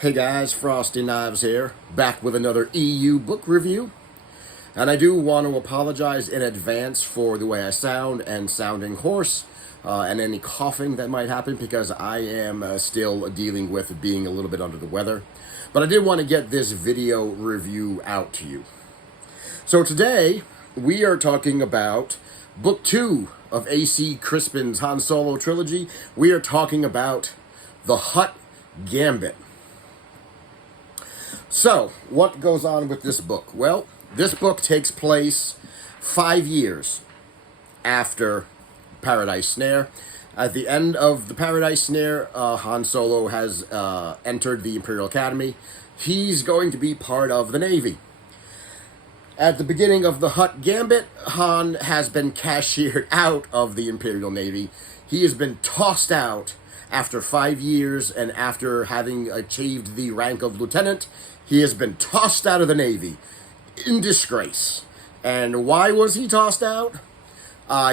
Hey guys, Frosty Knives here, back with another EU book review. And I do want to apologize in advance for the way I sound and sounding hoarse and any coughing that might happen because I am still dealing with being a little bit under the weather. But I did want to get this video review out to you. So today we are talking about Book 2 of A.C. Crispin's Han Solo trilogy. We are talking about the Hutt Gambit. So, what goes on with this book? Well, this book takes place 5 years after Paradise Snare. At the end of the Paradise Snare, Han Solo has entered the Imperial Academy. He's going to be part of the Navy. At the beginning of the Hutt Gambit, Han has been cashiered out of the Imperial Navy. He has been tossed out after 5 years, and after having achieved the rank of lieutenant, he has been tossed out of the Navy in disgrace. And why was he tossed out?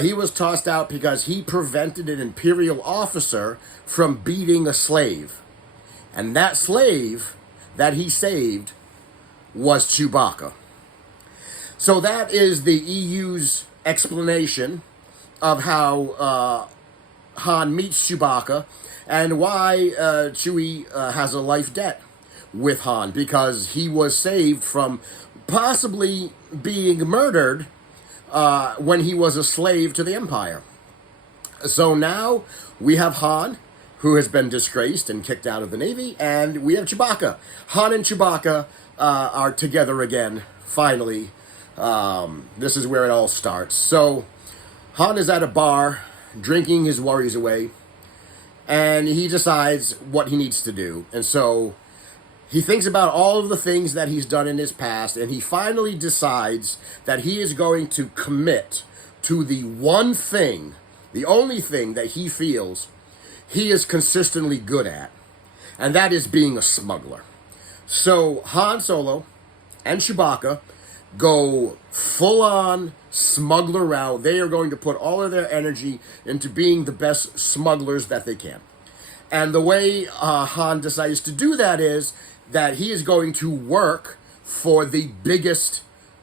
He was tossed out because he prevented an Imperial officer from beating a slave. And that slave that he saved was Chewbacca. So that is the EU's explanation of how Han meets Chewbacca and why Chewie has a life debt with Han, because he was saved from possibly being murdered when he was a slave to the Empire. So now we have Han, who has been disgraced and kicked out of the Navy, and we have Chewbacca. Han and Chewbacca are together again, finally. This is where it all starts. So Han is at a bar, drinking his worries away, and he decides what he needs to do. And so he thinks about all of the things that he's done in his past, and he finally decides that he is going to commit to the one thing, the only thing that he feels he is consistently good at, and that is being a smuggler. So Han Solo and Chewbacca go full-on smuggler route. They are going to put all of their energy into being the best smugglers that they can. And the way Han decides to do that is that he is going to work for the biggest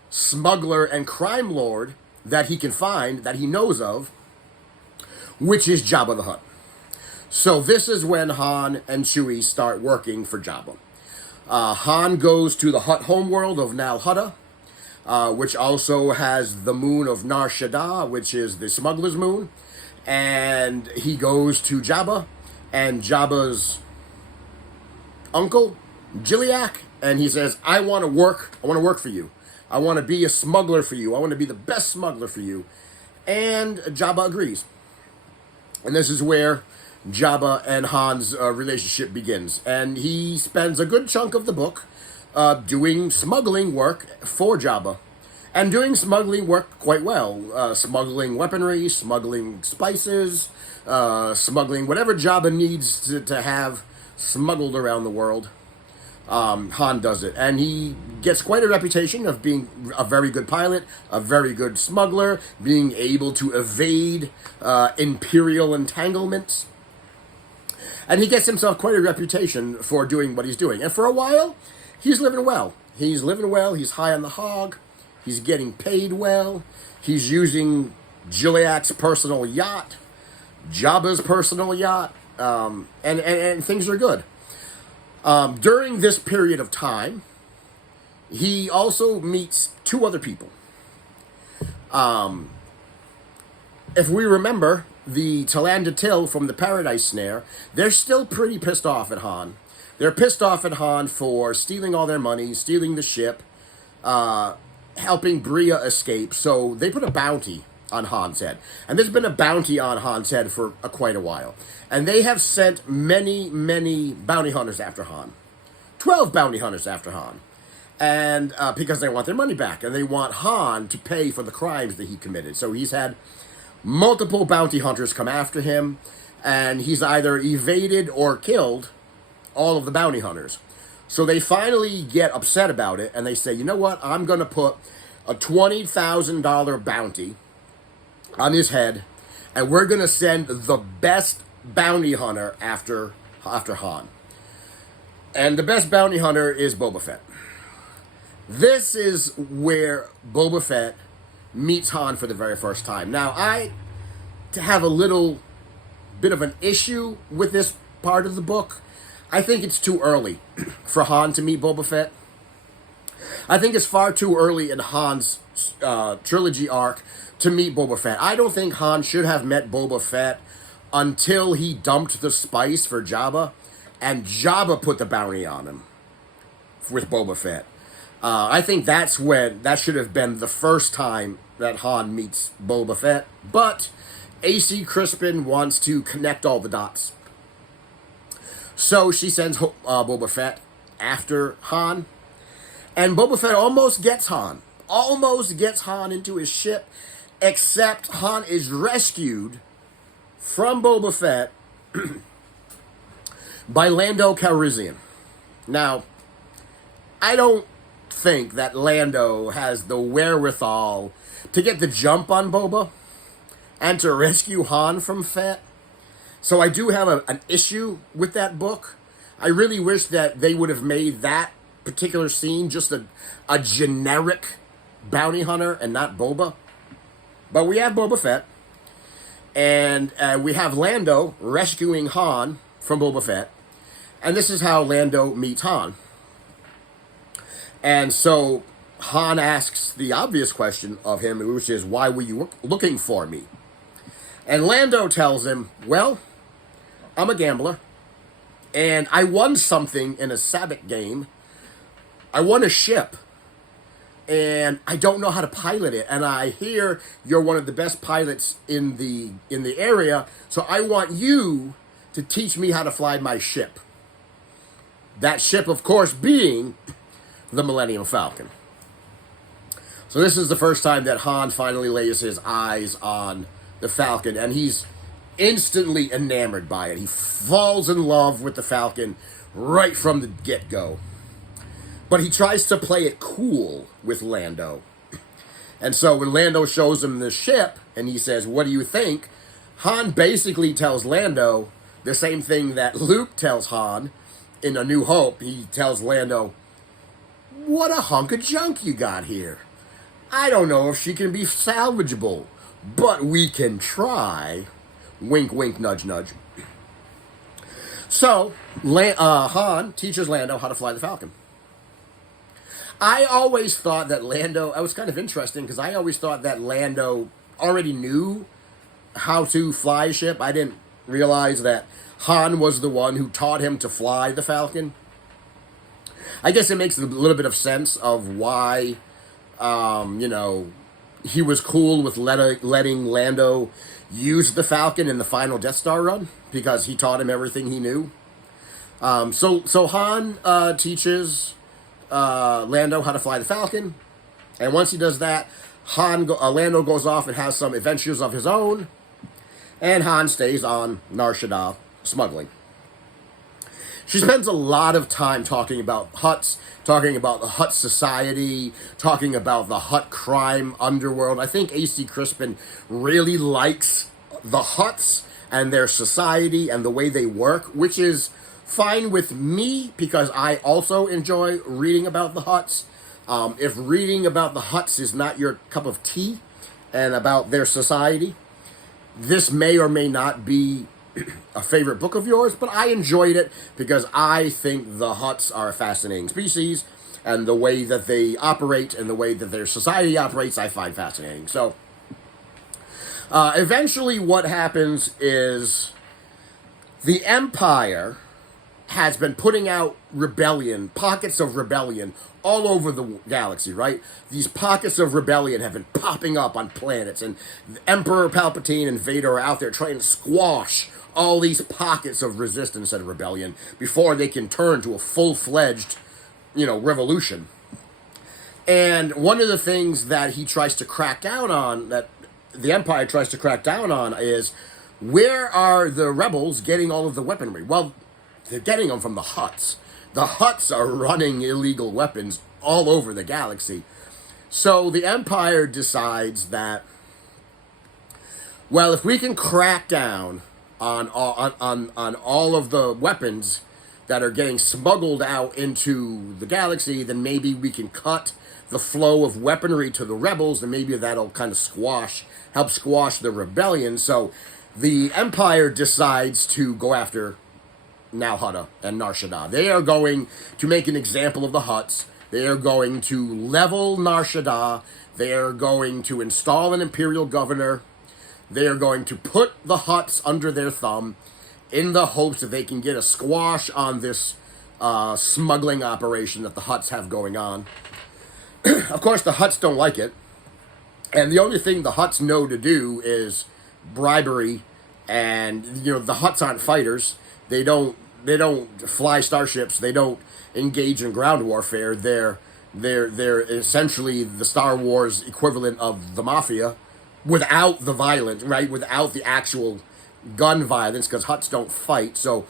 smuggler and crime lord that he can find, that he knows of, which is Jabba the Hutt. So this is when Han and Chewie start working for Jabba. Han goes to the Hutt homeworld of Nal Hutta, which also has the moon of Nar Shaddaa, which is the smuggler's moon. And he goes to Jabba and Jabba's uncle, Jiliak, and he says, I want to work for you. I want to be a smuggler for you. I want to be the best smuggler for you. And Jabba agrees. And this is where Jabba and Han's relationship begins. And he spends a good chunk of the book doing smuggling work for Jabba. And doing smuggling work quite well. Smuggling weaponry, smuggling spices, smuggling whatever Jabba needs to have smuggled around the world. Han does it. And he gets quite a reputation of being a very good pilot, a very good smuggler, being able to evade Imperial entanglements. And he gets himself quite a reputation for doing what he's doing. And for a while, he's living well. He's living well. He's high on the hog. He's getting paid well. He's using Jiliak's personal yacht, Jabba's personal yacht, and things are good. During this period of time, he also meets two other people. If we remember the Talanda Till from the Paradise Snare, they're still pretty pissed off at Han. They're pissed off at Han for stealing all their money, stealing the ship, helping Bria escape. So they put a bounty on Han's head. And there's been a bounty on Han's head for quite a while. And they have sent many, many bounty hunters after Han. 12 bounty hunters after Han. And because they want their money back. And they want Han to pay for the crimes that he committed. So he's had multiple bounty hunters come after him. And he's either evaded or killed all of the bounty hunters. So they finally get upset about it. And they say, you know what? I'm going to put a $20,000 bounty on his head, and we're going to send the best bounty hunter after Han. And the best bounty hunter is Boba Fett. This is where Boba Fett meets Han for the very first time. Now, I have a little bit of an issue with this part of the book. I think it's too early for Han to meet Boba Fett. I think it's far too early in Han's trilogy arc to meet Boba Fett. I don't think Han should have met Boba Fett until he dumped the spice for Jabba, and Jabba put the bounty on him with Boba Fett. I think that should have been the first time that Han meets Boba Fett. But AC Crispin wants to connect all the dots. So she sends Boba Fett after Han. And Boba Fett almost gets Han. Almost gets Han into his ship. Except Han is rescued from Boba Fett by Lando Calrissian. Now, I don't think that Lando has the wherewithal to get the jump on Boba and to rescue Han from Fett. So I do have an issue with that book. I really wish that they would have made that particular scene just a generic bounty hunter and not Boba. But we have Boba Fett, and we have Lando rescuing Han from Boba Fett, and this is how Lando meets Han. And so Han asks the obvious question of him, which is, why were you looking for me? And Lando tells him, well, I'm a gambler, and I won something in a Sabbath game. I won a ship, and I don't know how to pilot it, and I hear you're one of the best pilots in the area, so I want you to teach me how to fly my ship. That ship, of course, being the Millennium Falcon. So this is the first time that Han finally lays his eyes on the Falcon, and he's instantly enamored by it. He falls in love with the Falcon right from the get-go. But he tries to play it cool with Lando. And so when Lando shows him the ship, and he says, what do you think? Han basically tells Lando the same thing that Luke tells Han in A New Hope. He tells Lando, what a hunk of junk you got here. I don't know if she can be salvageable, but we can try. Wink, wink, nudge, nudge. So, Han teaches Lando how to fly the Falcon. I always thought that Lando, it was kind of interesting, because I always thought that Lando already knew how to fly a ship. I didn't realize that Han was the one who taught him to fly the Falcon. I guess it makes a little bit of sense of why, he was cool with letting Lando use the Falcon in the final Death Star run, because he taught him everything he knew. So Han teaches Lando how to fly the Falcon, and once he does that, Lando goes off and has some adventures of his own, and Han stays on Nar Shaddaa smuggling. She spends a lot of time talking about Hutts, talking about the Hutt society, talking about the Hutt crime underworld. I think AC Crispin really likes the Hutts and their society and the way they work, which is fine with me because I also enjoy reading about the Hutts. If reading about the Hutts is not your cup of tea and about their society, this may or may not be a favorite book of yours, but I enjoyed it because I think the Hutts are a fascinating species, and the way that they operate and the way that their society operates, I find fascinating. So, eventually what happens is the Empire has been putting out pockets of rebellion all over the galaxy, right? These pockets of rebellion have been popping up on planets, and Emperor Palpatine and Vader are out there trying to squash all these pockets of resistance and rebellion before they can turn to a full-fledged, revolution. And one of the things that he tries to crack down on, that the Empire tries to crack down on, is where are the rebels getting all of the weaponry? Well, they're getting them from the Hutts. The Hutts are running illegal weapons all over the galaxy. So the Empire decides that, well, if we can crack down on all of the weapons that are getting smuggled out into the galaxy, then maybe we can cut the flow of weaponry to the rebels, and maybe that'll kind of help squash the rebellion. So the Empire decides to go after now Hutt and Nar Shaddaa. They are going to make an example of the Hutts. They are going to level Nar Shaddaa. They are going to install an Imperial governor. They are going to put the Hutts under their thumb in the hopes that they can get a squash on this smuggling operation that the Hutts have going on. Of course, the Hutts don't like it. And the only thing the Hutts know to do is bribery. And, the Hutts aren't fighters. They don't fly starships. They don't engage in ground warfare. They're essentially the Star Wars equivalent of the Mafia without the violence, right? Without the actual gun violence, because Hutts don't fight. So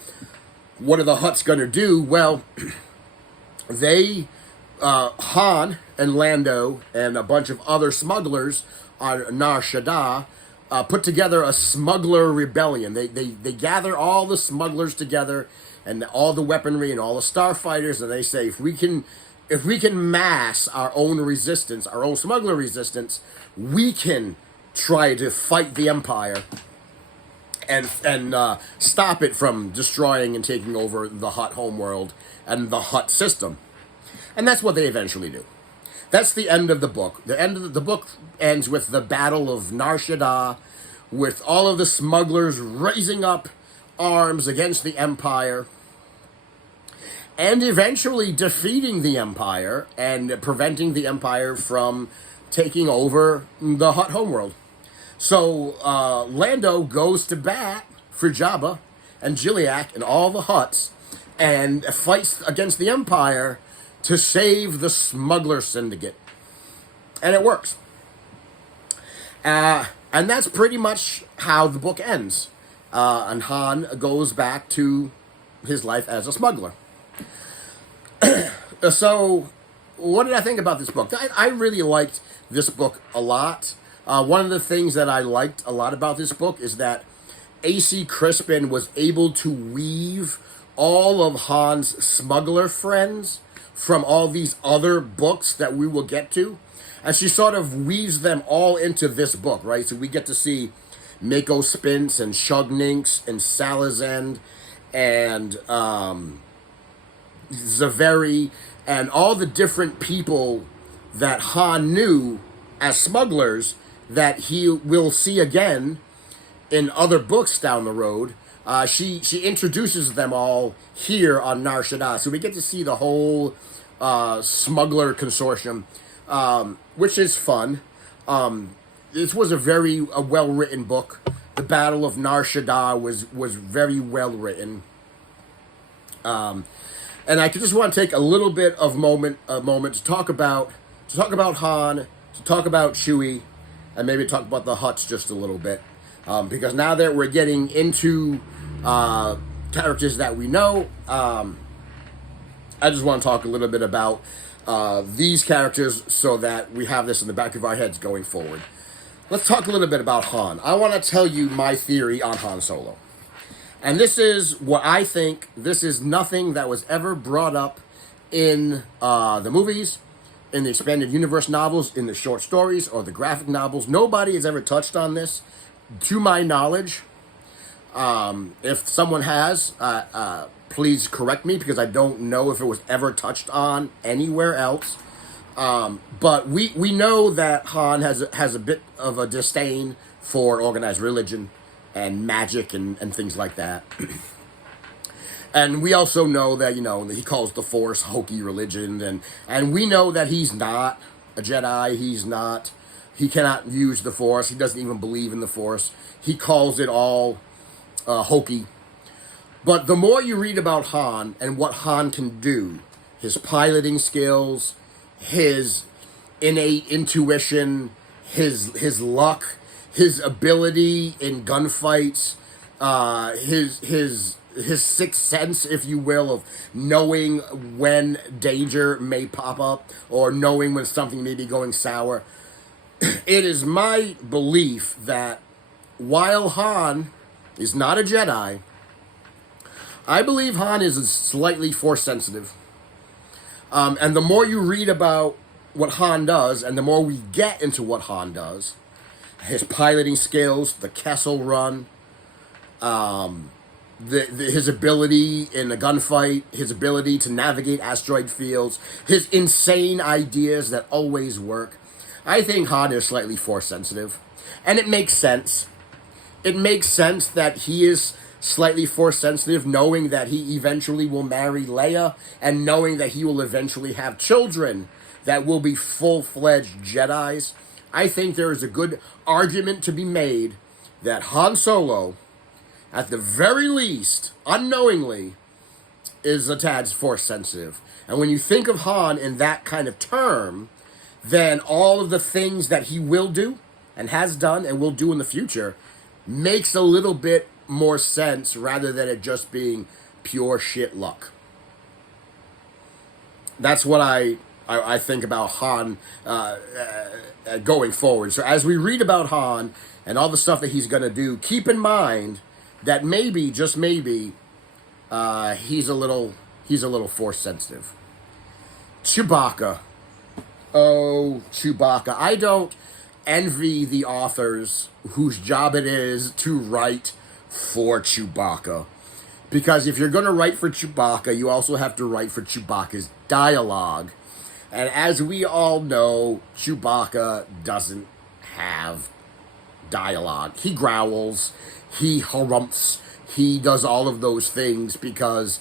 what are the Hutts going to do? Well, they, Han and Lando and a bunch of other smugglers on Nar Shaddaa put together a smuggler rebellion. They gather all the smugglers together and all the weaponry and all the starfighters, and they say, if we can mass our own resistance, our own smuggler resistance, we can try to fight the Empire and stop it from destroying and taking over the Hutt homeworld and the Hutt system. And that's what they eventually do. That's the end of the book. The book ends with the Battle of Nar Shaddaa, with all of the smugglers raising up arms against the Empire, and eventually defeating the Empire and preventing the Empire from taking over the Hutt homeworld. So Lando goes to bat for Jabba and Jiliak and all the Hutts and fights against the Empire to save the smuggler syndicate. And it works. And that's pretty much how the book ends. And Han goes back to his life as a smuggler. So, what did I think about this book? I really liked this book a lot. One of the things that I liked a lot about this book is that A.C. Crispin was able to weave all of Han's smuggler friends from all these other books that we will get to. And she sort of weaves them all into this book, right? So we get to see Mako Spince and Shug Ninx and Salazend and Zaveri and all the different people that Han knew as smugglers that he will see again in other books down the road. She introduces them all here on Nar Shaddaa. So we get to see the whole smuggler consortium, which is fun. This was a very well-written book. The Battle of Nar Shaddaa was very well-written. And I just want to take a little bit of moment to talk about Han, to talk about Chewie, and maybe talk about the Hutts just a little bit. Because now that we're getting into characters that we know, I just want to talk a little bit about these characters so that we have this in the back of our heads going forward. Let's talk a little bit about Han. I want to tell you my theory on Han Solo. And this is what I think. This is nothing that was ever brought up in the movies, in the expanded universe novels, in the short stories, or the graphic novels. Nobody has ever touched on this, to my knowledge. If someone has, please correct me, because I don't know if it was ever touched on anywhere else. But we know that Han has a bit of a disdain for organized religion and magic and things like that. And we also know that, he calls the Force hokey religion, and we know that he's not a Jedi. He cannot use the Force. He doesn't even believe in the Force. He calls it all hokey. But the more you read about Han and what Han can do, his piloting skills, his innate intuition, his luck, his ability in gunfights, his sixth sense, if you will, of knowing when danger may pop up or knowing when something may be going sour. It is my belief that while Han is not a Jedi, I believe Han is slightly force sensitive. And the more you read about what Han does, and the more we get into what Han does, his piloting skills, the Kessel Run, his ability in a gunfight, his ability to navigate asteroid fields, his insane ideas that always work. I think Han is slightly force sensitive. And it makes sense. It makes sense that he is slightly force sensitive, knowing that he eventually will marry Leia, and knowing that he will eventually have children that will be full-fledged Jedis. I think there is a good argument to be made that Han Solo, at the very least, unknowingly, is a tad force sensitive. And when you think of Han in that kind of term, then all of the things that he will do, and has done, and will do in the future, makes a little bit more sense, rather than it just being pure shit luck. That's what I think about Han going forward. So as we read about Han and all the stuff that he's going to do, keep in mind that maybe, just maybe, he's a little force sensitive. Chewbacca. Oh, Chewbacca. I don't envy the authors whose job it is to write for Chewbacca. Because if you're going to write for Chewbacca, you also have to write for Chewbacca's dialogue. And as we all know, Chewbacca doesn't have dialogue. He growls, he harumphs, he does all of those things because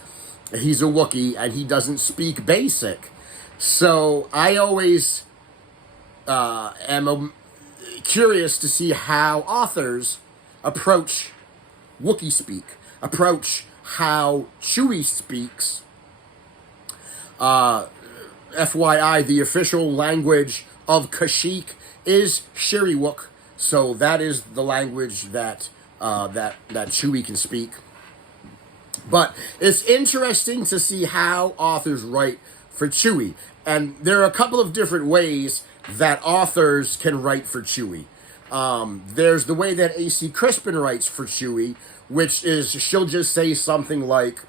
he's a Wookiee and he doesn't speak basic. So I always am curious to see how authors approach Wookiee speak, approach how Chewie speaks. FYI, the official language of Kashyyyk is Shiriwook, so that is the language that Chewie can speak. But it's interesting to see how authors write for Chewie, and there are a couple of different ways that authors can write for Chewie. There's the way that A.C. Crispin writes for Chewie, which is she'll just say something like,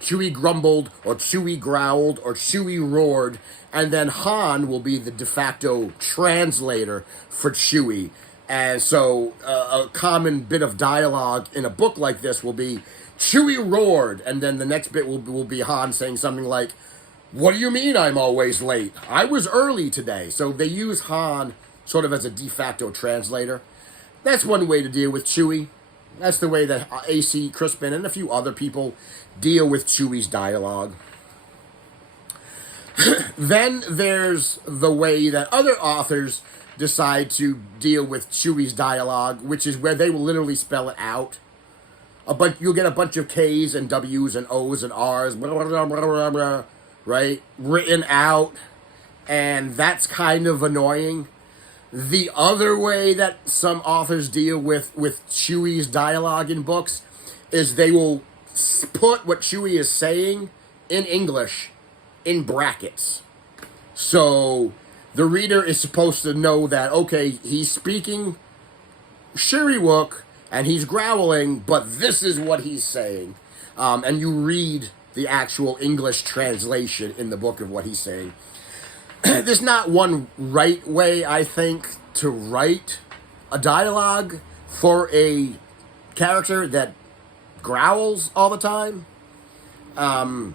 Chewie grumbled, or Chewie growled, or Chewie roared, and then Han will be the de facto translator for Chewie. And so a common bit of dialogue in a book like this will be, Chewie roared, and then the next bit will be Han saying something like, what do you mean I'm always late? I was early today. So they use Han sort of as a de facto translator. That's one way to deal with Chewie. That's the way that A.C. Crispin and a few other people deal with Chewie's dialogue. Then there's the way that other authors decide to deal with Chewie's dialogue, which is where they will literally spell it out. You'll get a bunch of K's and W's and O's and R's, blah, blah, blah, blah, blah, right, written out, and that's kind of annoying. The other way that some authors deal with Chewie's dialogue in books is they will put what Chewie is saying in English in brackets. So the reader is supposed to know that, okay, he's speaking Shiriwook and he's growling, but this is what he's saying. And you read the actual English translation in the book of what he's saying. There's not one right way, I think, to write a dialogue for a character that growls all the time. I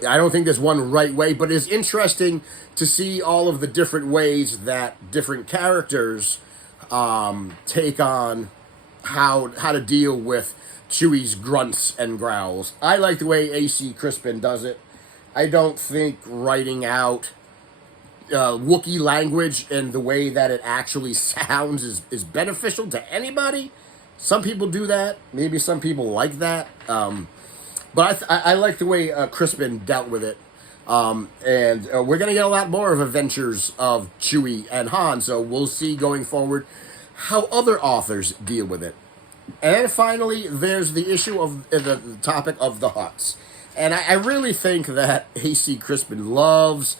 don't think there's one right way, but it's interesting to see all of the different ways that different characters take on how to deal with Chewie's grunts and growls. I like the way A.C. Crispin does it. I don't think writing out Wookiee language and the way that it actually sounds is beneficial to anybody. Some people do that. Maybe some people like that. But I like the way Crispin dealt with it. And we're going to get a lot more of adventures of Chewie and Han, so we'll see going forward how other authors deal with it. And finally, there's the issue of the topic of the Hutts. And I really think that A.C. Crispin loves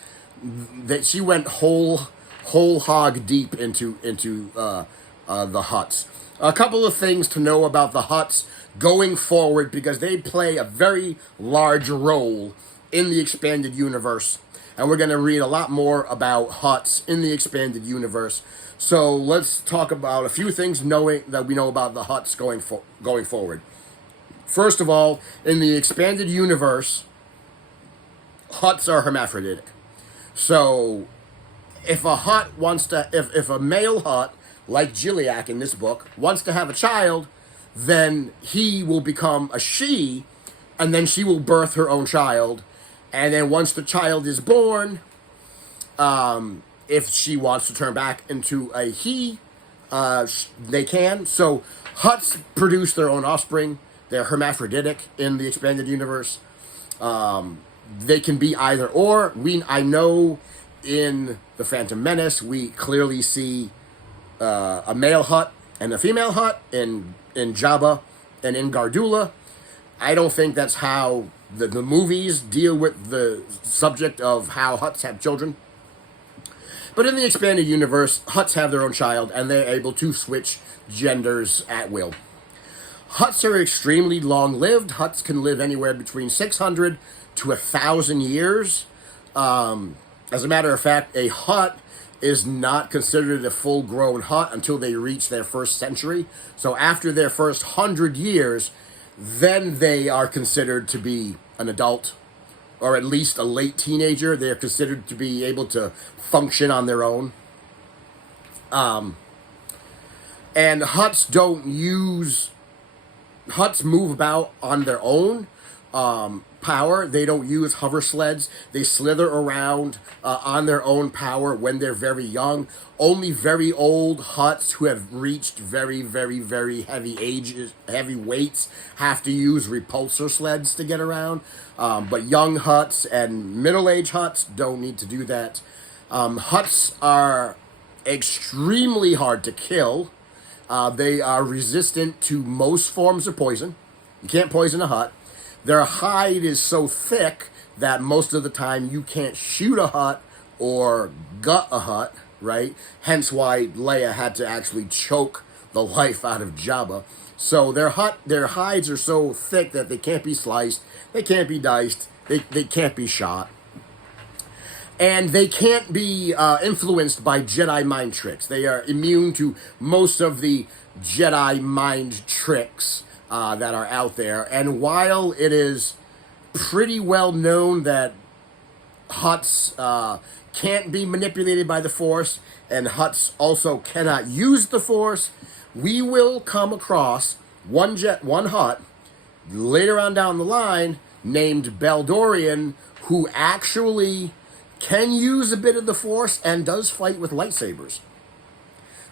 that she went whole hog deep into the Hutts. A couple of things to know about the Hutts. going forward because they play a very large role in the expanded universe. And we're going to read a lot more about Hutts in the expanded universe. So let's talk about a few things knowing that we know about the Hutts going forward. First of all, in the expanded universe, Hutts are hermaphroditic. So if a Hutt wants to, if a male Hutt, like Gilliac in this book, wants to have a child, then he will become a she, and then she will birth her own child. And then once the child is born, if she wants to turn back into a he, they can. So Hutts produce their own offspring. They're hermaphroditic in the expanded universe. They can be either or. I know in The Phantom Menace, we clearly see a male Hutt and a female Hutt in Jabba and in Gardula. I don't think that's how the movies deal with the subject of how Hutts have children. But in the expanded universe, Hutts have their own child, and they're able to switch genders at will. Hutts are extremely long-lived. Hutts can live anywhere between 600 to 1,000 years. As a matter of fact, a Hutt is not considered a full-grown Hutt until they reach their first century. So after their first 100 years, then they are considered to be an adult, or at least a late teenager. They are considered to be able to function on their own. And Hutts Hutts move about on their own power. They don't use hover sleds. They slither around on their own power when they're very young. Only very old Hutts who have reached very, very, very heavy weights, have to use repulsor sleds to get around. But young Hutts and middle-aged Hutts don't need to do that. Hutts are extremely hard to kill. They are resistant to most forms of poison. You can't poison a Hutt. Their hide is so thick that most of the time you can't shoot a Hutt or gut a Hutt, right? Hence why Leia had to actually choke the life out of Jabba. So their hides are so thick that they can't be sliced, they can't be diced, they can't be shot. And they can't be influenced by Jedi mind tricks. They are immune to most of the Jedi mind tricks that are out there. And while it is pretty well known that Hutts can't be manipulated by the Force, and Hutts also cannot use the Force, we will come across one Hutt later on down the line named Beldorian, who actually can use a bit of the Force and does fight with lightsabers.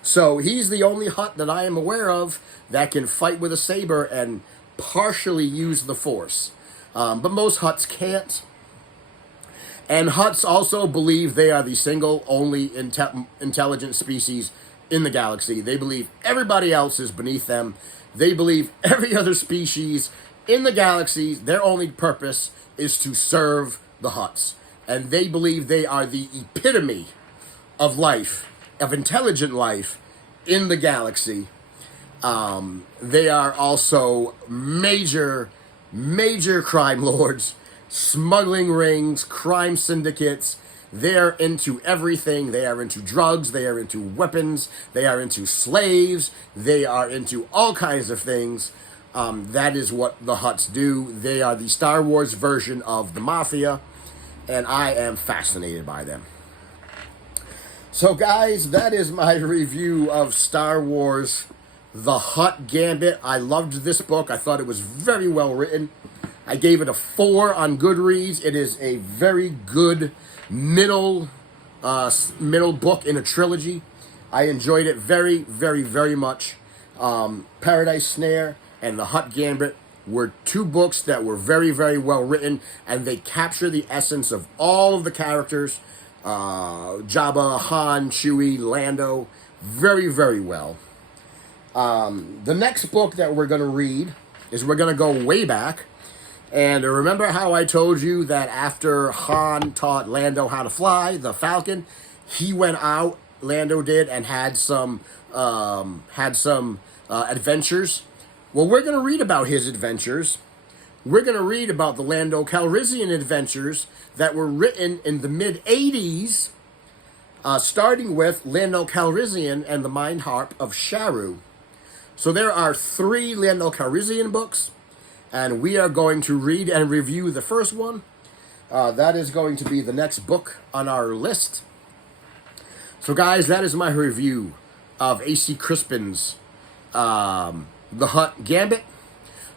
So he's the only Hutt that I am aware of that can fight with a saber and partially use the Force. But most Hutts can't. And Hutts also believe they are the single only intelligent species in the galaxy. They believe everybody else is beneath them. They believe every other species in the galaxy, their only purpose is to serve the Hutts. And they believe they are the epitome of life, of intelligent life in the galaxy. They are also major crime lords, smuggling rings, crime syndicates. They're into everything. They are into drugs. They are into weapons. They are into slaves. They are into all kinds of things. That is what the Hutts do. They are the Star Wars version of the Mafia. And I am fascinated by them. So guys, that is my review of Star Wars The Hutt Gambit. I loved this book. I thought it was very well written. I gave it a 4 on Goodreads. It is a very good middle book in a trilogy. I enjoyed it very, very, very much. Paradise Snare and The Hutt Gambit were 2 books that were very, very well written, and they capture the essence of all of the characters, Jabba, Han, Chewie, Lando, very, very well. The next book that we're going to read is we're going to go way back, and remember how I told you that after Han taught Lando how to fly, the Falcon, he went out, Lando did, and had some adventures Well, we're going to read about his adventures. We're going to read about the Lando Calrissian adventures that were written in the mid-'80s, starting with Lando Calrissian and the Mind Harp of Sharu. So there are 3 Lando Calrissian books, and we are going to read and review the first one. That is going to be the next book on our list. So guys, that is my review of A.C. Crispin's The Hutt Gambit.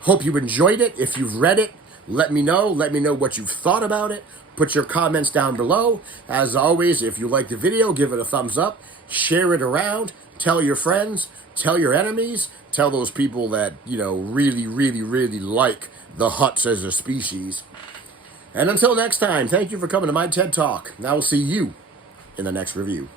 Hope you enjoyed it. If you've read it, let me know. Let me know what you've thought about it. Put your comments down below. As always, if you like the video, give it a thumbs up. Share it around. Tell your friends. Tell your enemies. Tell those people that, really, really, really like the Hutts as a species. And until next time, thank you for coming to my TED Talk. And I will see you in the next review.